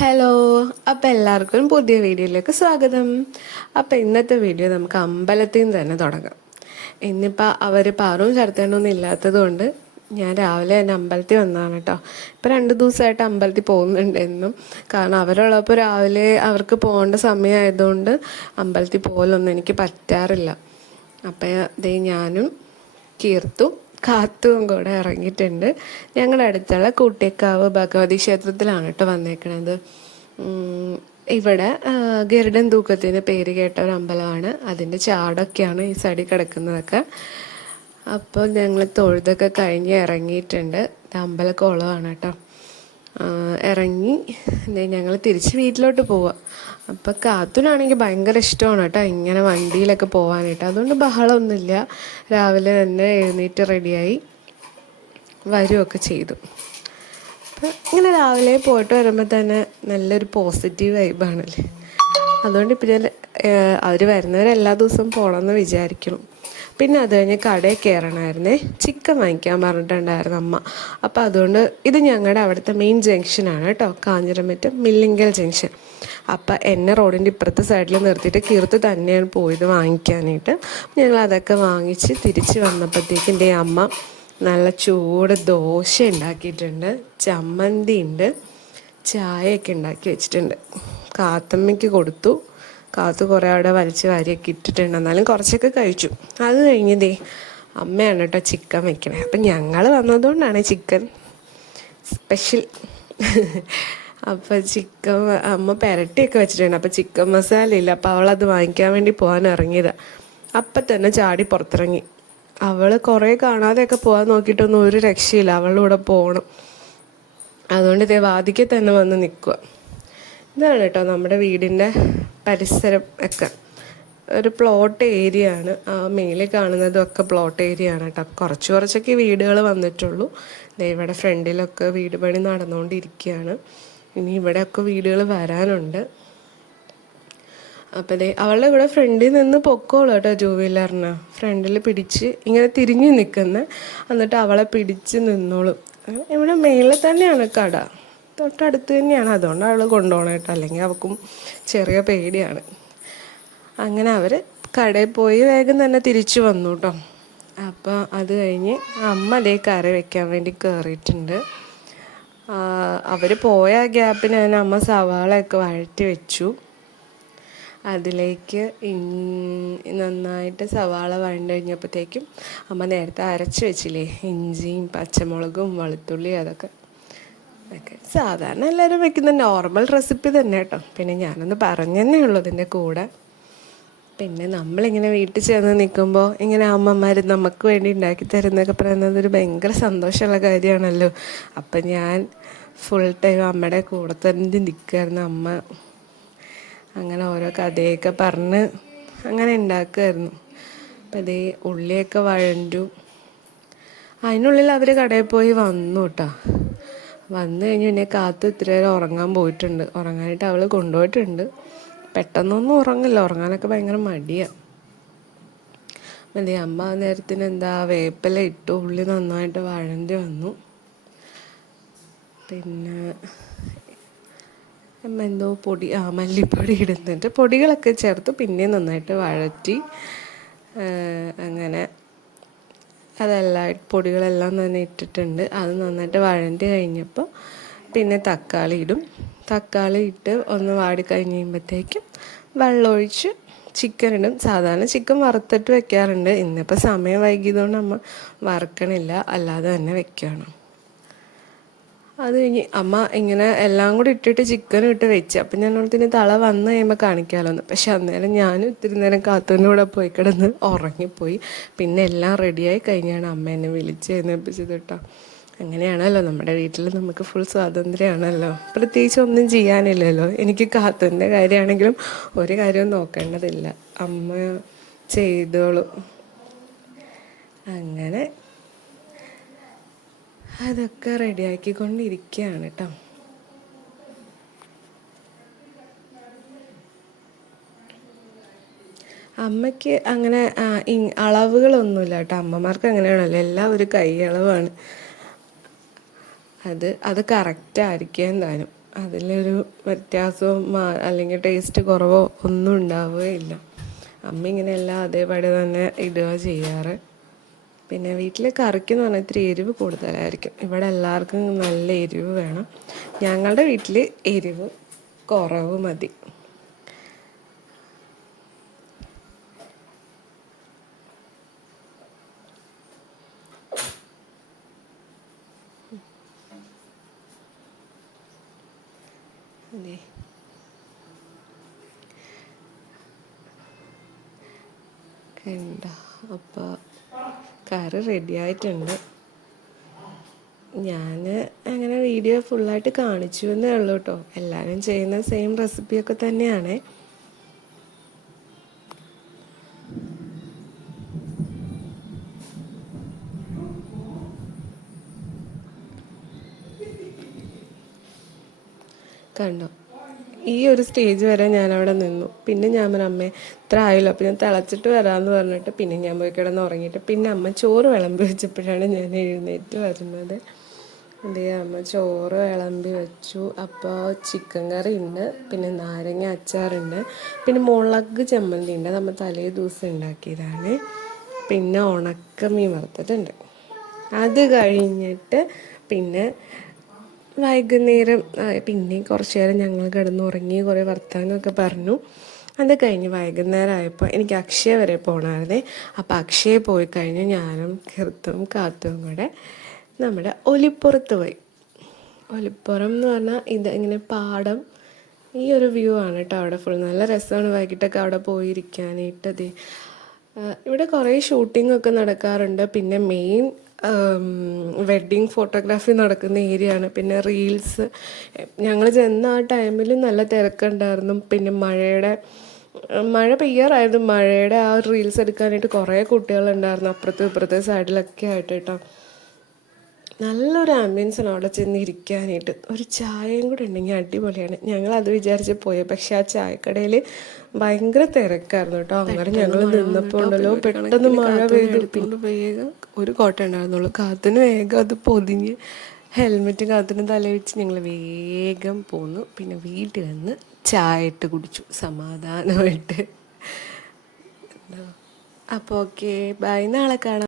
Hello, അപ്പോൾ എല്ലാവർക്കും പുതിയ വീഡിയോയിലേക്ക് സ്വാഗതം. അപ്പോൾ ഇന്നത്തെ വീഡിയോ നമുക്ക് അമ്പലത്തിൽ നിന്ന് തന്നെ തുടങ്ങാം. ഇന്നിപ്പോൾ അവർ പാറും ചർത്തേണ്ടൊന്നും ഇല്ലാത്തത് കൊണ്ട് ഞാൻ രാവിലെ തന്നെ അമ്പലത്തിൽ വന്നതാണ് കേട്ടോ. ഇപ്പോൾ 2 ദിവസമായിട്ട് അമ്പലത്തിൽ പോകുന്നുണ്ട് എന്നും. കാരണം അവരുള്ളപ്പോൾ രാവിലെ അവർക്ക് പോകേണ്ട സമയമായതുകൊണ്ട് അമ്പലത്തിൽ പോകലൊന്നും എനിക്ക് പറ്റാറില്ല. അപ്പോൾ ദേ ഞാനും കീർത്തും കാത്തും കൂടെ ഇറങ്ങിയിട്ടുണ്ട്. ഞങ്ങളുടെ അടുത്തുള്ള കൂട്ടേക്കാവ് ഭഗവതി ക്ഷേത്രത്തിലാണ് കേട്ടോ വന്നേക്കണത്. ഇവിടെ ഗരുഡൻ തൂക്കത്തിന് പേര് കേട്ട ഒരു അമ്പലമാണ്. അതിൻ്റെ ചാടൊക്കെയാണ് ഈ സൈഡിൽ കിടക്കുന്നതൊക്കെ. അപ്പോൾ ഞങ്ങൾ തൊഴുതൊക്കെ കഴിഞ്ഞ് ഇറങ്ങിയിട്ടുണ്ട്. അമ്പലക്കുളമാണ് കേട്ടോ. ഇറങ്ങി ഞങ്ങൾ തിരിച്ച് വീട്ടിലോട്ട് പോവുക. അപ്പോൾ കാത്തുനാണെങ്കിൽ ഭയങ്കര ഇഷ്ടമാണ് കേട്ടോ ഇങ്ങനെ വണ്ടിയിലൊക്കെ പോകാനായിട്ട്. അതുകൊണ്ട് ബഹളമൊന്നുമില്ല. രാവിലെ തന്നെ എഴുന്നേറ്റ് റെഡിയായി വരുമൊക്കെ ചെയ്തു. അപ്പം ഇങ്ങനെ രാവിലെ പോയിട്ട് വരുമ്പോൾ തന്നെ നല്ലൊരു പോസിറ്റീവ് വൈബാണല്ലേ. അതുകൊണ്ട് ഇപ്പോൾ ഞാൻ അവർ വരുന്നവരെല്ലാ ദിവസവും പോകണമെന്ന് വിചാരിക്കണം. പിന്നെ അത് കഴിഞ്ഞ് കടയിൽ കയറണമായിരുന്നേ. ചിക്കൻ വാങ്ങിക്കാൻ പറഞ്ഞിട്ടുണ്ടായിരുന്നു അമ്മ. അപ്പോൾ അതുകൊണ്ട് ഇത് ഞങ്ങളുടെ അവിടുത്തെ മെയിൻ ജംഗ്ഷനാണ് കേട്ടോ, കാഞ്ഞിരമറ്റം മില്ലിങ്കൽ ജംഗ്ഷൻ. അപ്പം എന്നെ റോഡിൻ്റെ ഇപ്പുറത്തെ സൈഡിൽ നിർത്തിയിട്ട് കീർത്ത് തന്നെയാണ് പോയത് വാങ്ങിക്കാനായിട്ട്. ഞങ്ങൾ അതൊക്കെ വാങ്ങിച്ച് തിരിച്ച് വന്നപ്പോഴത്തേക്കും എൻ്റെ അമ്മ നല്ല ചൂട് ദോശ ഉണ്ടാക്കിയിട്ടുണ്ട്, ചമ്മന്തി ഉണ്ട്, ചായയൊക്കെ ഉണ്ടാക്കി വെച്ചിട്ടുണ്ട്. കാത്തമ്മയ്ക്ക് കൊടുത്തു. കാത്തു കുറേ അവിടെ വലിച്ച് വാരിയൊക്കെ ഇട്ടിട്ടുണ്ട്. എന്നാലും കുറച്ചൊക്കെ കഴിച്ചു. അത് കഴിഞ്ഞതേ അമ്മയാണ് കേട്ടോ ചിക്കൻ വെക്കണേ. അപ്പം ഞങ്ങൾ വന്നതുകൊണ്ടാണ് ചിക്കൻ സ്പെഷ്യൽ. അപ്പോൾ ചിക്കൻ അമ്മ പുരട്ടിയൊക്കെ വെച്ചിട്ടുണ്ട്. അപ്പോൾ ചിക്കൻ മസാല ഇല്ല. അപ്പോൾ അവളത് വാങ്ങിക്കാൻ വേണ്ടി പോകാൻ ഇറങ്ങിയതാണ്. അപ്പം തന്നെ ചാടി പുറത്തിറങ്ങി. അവൾ കുറേ കാണാതെയൊക്കെ പോകാൻ നോക്കിയിട്ടൊന്നും ഒരു രക്ഷയില്ല. അവളുടെ കൂടെ പോകണം. അതുകൊണ്ട് ഇതേ വാതിക്കെ തന്നെ വന്ന് നിൽക്കുക. ഇതാണ് കേട്ടോ നമ്മുടെ വീടിൻ്റെ പരിസരം ഒക്കെ. ഒരു പ്ലോട്ട് ഏരിയ ആണ്. ആ മേളിൽ കാണുന്നതൊക്കെ പ്ലോട്ട് ഏരിയ ആണ് കേട്ടോ. കുറച്ചൊക്കെ വീടുകൾ വന്നിട്ടുള്ളൂ. ഇവിടെ ഫ്രണ്ടിലൊക്കെ വീട് പണി നടന്നുകൊണ്ടിരിക്കുകയാണ്. ഇനി ഇവിടെയൊക്കെ വീടുകൾ വരാനുണ്ട്. അപ്പോൾ അവളുടെ ഇവിടെ ഫ്രണ്ടിൽ നിന്ന് പൊക്കോളൂ കേട്ടോ. 2 വീലറിന് ഫ്രണ്ടിൽ പിടിച്ച് ഇങ്ങനെ തിരിഞ്ഞു നിൽക്കുന്നത്. എന്നിട്ട് അവളെ പിടിച്ച് നിന്നോളും. ഇവിടെ മേളിൽ തന്നെയാണ് കട, തൊട്ടടുത്ത് തന്നെയാണ്. അതുകൊണ്ട് അവൾ കൊണ്ടുപോകണം കേട്ടോ. അല്ലെങ്കിൽ അവൾക്കും ചെറിയ പേടിയാണ്. അങ്ങനെ അവർ കടയിൽ പോയി വേഗം തന്നെ തിരിച്ചു വന്നു കേട്ടോ. അപ്പോൾ അത് കഴിഞ്ഞ് അമ്മ അതേ കറി വെക്കാൻ വേണ്ടി കയറിയിട്ടുണ്ട്. അവർ പോയ ഗ്യാപ്പിന് തന്നെ അമ്മ സവാളയൊക്കെ വഴറ്റി വെച്ചു. അതിലേക്ക് നന്നായിട്ട് സവാള വഴണ്ട് കഴിഞ്ഞപ്പോഴത്തേക്കും അമ്മ നേരത്തെ അരച്ച് വെച്ചില്ലേ, ഇഞ്ചിയും പച്ചമുളകും വെളുത്തുള്ളിയും അതൊക്കെ സാധാരണ എല്ലാവരും വെക്കുന്ന നോർമൽ റെസിപ്പി തന്നെ കേട്ടോ. പിന്നെ ഞാനൊന്ന് പറഞ്ഞതന്നെ ഉള്ളൂ ഇതിൻ്റെ കൂടെ. പിന്നെ നമ്മളിങ്ങനെ വീട്ടിൽ ചെന്ന് നിൽക്കുമ്പോൾ ഇങ്ങനെ അമ്മമാർ നമുക്ക് വേണ്ടി ഉണ്ടാക്കി തരുന്നതൊക്കെ പറയുന്നത് ഒരു ഭയങ്കര സന്തോഷമുള്ള കാര്യമാണല്ലോ. അപ്പം ഞാൻ ഫുൾ ടൈം അമ്മയുടെ കൂടെ തന്നെ നിൽക്കുമായിരുന്നു. അമ്മ അങ്ങനെ ഓരോ കഥയൊക്കെ പറഞ്ഞ് അങ്ങനെ ഉണ്ടാക്കുമായിരുന്നു. അപ്പം അതേ ഉള്ളിയൊക്കെ വഴണ്ടു. അതിനുള്ളിൽ അവർ കടയിൽ പോയി വന്നു കേട്ടോ. വന്നു കഴിഞ്ഞ് പിന്നെ കാത്തു ഇത്തിരി നേരം ഉറങ്ങാൻ പോയിട്ടുണ്ട്. ഉറങ്ങാനായിട്ട് അവൾ കൊണ്ടുപോയിട്ടുണ്ട്. പെട്ടെന്നൊന്നും ഉറങ്ങില്ല, ഉറങ്ങാനൊക്കെ ഭയങ്കര മടിയാണ്. അതെ അമ്മ നേരത്തിന് എന്താ വേപ്പില ഇട്ടു. ഉള്ളി നന്നായിട്ട് വഴണ്ടി വന്നു. പിന്നെ അമ്മ എന്തോ മല്ലിപ്പൊടി ഇടുന്നുണ്ട്. പൊടികളൊക്കെ ചേർത്ത് പിന്നെ നന്നായിട്ട് വഴറ്റി അങ്ങനെ അതെല്ലാം പൊടികളെല്ലാം തന്നെ ഇട്ടിട്ടുണ്ട്. അത് നന്നായിട്ട് വഴണ്ടി കഴിഞ്ഞപ്പോൾ പിന്നെ തക്കാളി ഇടും. തക്കാളി ഇട്ട് ഒന്ന് വാടി കഴിഞ്ഞ് കഴിയുമ്പോഴത്തേക്കും വെള്ളമൊഴിച്ച് ചിക്കൻ ഇടും. സാധാരണ ചിക്കൻ വറുത്തിട്ട് വെക്കാറുണ്ട്. ഇന്നിപ്പോൾ സമയം വൈകിയതുകൊണ്ട് അമ്മ വറുക്കണില്ല, അല്ലാതെ തന്നെ വെക്കുകയാണ്. അത് കഴിഞ്ഞ് അമ്മ ഇങ്ങനെ എല്ലാം കൂടി ഇട്ടിട്ട് ചിക്കനും ഇട്ട് വെച്ച്. അപ്പം ഞങ്ങളത്തിന് തള വന്ന് കഴിയുമ്പോൾ കാണിക്കാമല്ലോ. പക്ഷെ അന്നേരം ഞാനും ഇത്തിരി നേരം കാത്തൂൻ്റെ കൂടെ പോയി കിടന്ന് ഉറങ്ങിപ്പോയി. പിന്നെ എല്ലാം റെഡിയായി കഴിഞ്ഞാണ് അമ്മ എന്നെ വിളിച്ച് എഴുന്നേൽപ്പിച്ചത് കേട്ടോ. അങ്ങനെയാണല്ലോ നമ്മുടെ വീട്ടിൽ നമുക്ക് ഫുൾ സ്വാതന്ത്ര്യമാണല്ലോ. പ്രത്യേകിച്ച് ഒന്നും ചെയ്യാനില്ലല്ലോ. എനിക്ക് കാത്തൂൻ്റെ കാര്യമാണെങ്കിലും ഒരു കാര്യവും നോക്കേണ്ടതില്ല, അമ്മ ചെയ്തോളൂ. അങ്ങനെ അതൊക്കെ റെഡിയാക്കിക്കൊണ്ടിരിക്കുകയാണ് കേട്ടോ. അമ്മയ്ക്ക് അങ്ങനെ അളവുകളൊന്നുമില്ല കേട്ടോ. അമ്മമാർക്ക് അങ്ങനെയാണല്ലോ, എല്ലാം ഒരു കൈ അളവാണ്. അത് കറക്റ്റ് ആയിരിക്കും താനും. അതിലൊരു വ്യത്യാസവും അല്ലെങ്കിൽ ടേസ്റ്റ് കുറവോ ഒന്നും ഉണ്ടാവുകയില്ല. അമ്മ ഇങ്ങനെയെല്ലാം അതേപടി തന്നെ ഇടുക ചെയ്യാറ്. പിന്നെ വീട്ടിൽ കറിക്കെന്ന് പറഞ്ഞാൽ ഇത്തിരി എരിവ് കൂടുതലായിരിക്കും. ഇവിടെ എല്ലാവർക്കും നല്ല എരിവ് വേണം. ഞങ്ങളുടെ വീട്ടിൽ എരിവ് കുറവ് മതി. അതെ, കണ്ട അപ്പോൾ കറി റെഡി ആയിട്ടുണ്ട്. ഞാൻ അങ്ങനെ വീഡിയോ ഫുള്ളായിട്ട് കാണിച്ചു എന്നേ ഉള്ളൂ കേട്ടോ. എല്ലാവരും ചെയ്യുന്ന സെയിം റെസിപ്പിയൊക്കെ തന്നെയാണ്. കണ്ടോ, ഈ ഒരു സ്റ്റേജ് വരെ ഞാനവിടെ നിന്നു. പിന്നെ ഞാൻ പറഞ്ഞു അമ്മേ ഇത്ര ആയല്ലോ, അപ്പോൾ ഞാൻ തിളച്ചിട്ട് വരാമെന്ന് പറഞ്ഞിട്ട് പിന്നെ ഞാൻ പോയി കിടന്ന് ഉറങ്ങിയിട്ട് പിന്നെ അമ്മ ചോറ് വിളമ്പി വെച്ചപ്പോഴാണ് ഞാൻ എഴുന്നേറ്റ് വരുന്നത്. അതേ, അമ്മ ചോറ് വിളമ്പി വെച്ചു. അപ്പോൾ ചിക്കൻ കറി ഉണ്ട്, പിന്നെ നാരങ്ങ അച്ചാറുണ്ട്, പിന്നെ മുളക് ചമ്മന്തി ഉണ്ട്, നമ്മൾ തലേ ദിവസം ഉണ്ടാക്കിയതാണ്, പിന്നെ ഉണക്കമീൻ വറുത്തിട്ടുണ്ട്. അത് കഴിഞ്ഞിട്ട് പിന്നെ വൈകുന്നേരം പിന്നെയും കുറച്ച് നേരം ഞങ്ങൾ കിടന്നുറങ്ങി, കുറേ വർത്തമാനമൊക്കെ പറഞ്ഞു. അത് കഴിഞ്ഞ് വൈകുന്നേരം ആയപ്പോൾ എനിക്ക് അക്ഷയ വരെ പോകണമായിരുന്നേ. അപ്പോൾ അക്ഷയ പോയി കഴിഞ്ഞ് ഞാനും കീർത്തും കാത്തും കൂടെ നമ്മുടെ ഒലിപ്പുറത്ത് പോയി. ഒലിപ്പുറം എന്ന് പറഞ്ഞാൽ ഇത് ഇങ്ങനെ പാടം, ഈ ഒരു വ്യൂ ആണ് കേട്ടോ. അവിടെ ഫുൾ നല്ല രസമാണ് വൈകിട്ടൊക്കെ അവിടെ പോയിരിക്കാനായിട്ട്. ഇവിടെ കുറേ ഷൂട്ടിംഗ് ഒക്കെ നടക്കാറുണ്ട്. പിന്നെ മെയിൻ വെഡ്ഡിങ് ഫോട്ടോഗ്രാഫി നടക്കുന്ന ഏരിയ ആണ്. പിന്നെ റീൽസ്, ഞങ്ങൾ ചെന്ന ആ ടൈമിൽ നല്ല തിരക്കുണ്ടായിരുന്നു. പിന്നെ മഴ പെയ്യാറായിരുന്നു. മഴയുടെ ആ റീൽസ് എടുക്കാനായിട്ട് കുറേ കുട്ടികളുണ്ടായിരുന്നു അപ്പുറത്തും ഇപ്പുറത്തെ സൈഡിലൊക്കെ ആയിട്ട് കേട്ടോ. നല്ലൊരു ആംബിയൻസാണ് അവിടെ ചെന്ന് ഇരിക്കാനായിട്ട്. ഒരു ചായയും കൂടെ ഉണ്ടെങ്കിൽ അടിപൊളിയാണ്. ഞങ്ങളത് വിചാരിച്ച് പോയത്, പക്ഷെ ആ ചായക്കടയിൽ ഭയങ്കര തിരക്കായിരുന്നു കേട്ടോ. അങ്ങനെ ഞങ്ങൾ നിന്നപ്പോൾ ഉണ്ടല്ലോ പെട്ടെന്ന് മഴ പെയ്തു. പിന്നെ വേഗം ഒരു കോട്ട ഉണ്ടായിരുന്നുള്ളൂ. കാത്തിന് വേഗം അത് പൊതിഞ്ഞ് ഹെൽമെറ്റ് കാത്തിന് തല വെച്ച് ഞങ്ങൾ വേഗം പോന്നു. പിന്നെ വീട്ടിൽ വന്ന് ചായ ഇട്ട് കുടിച്ചു സമാധാനമായിട്ട്. അപ്പോൾ ഓക്കെ, ബൈ, നാളെ കാണാം.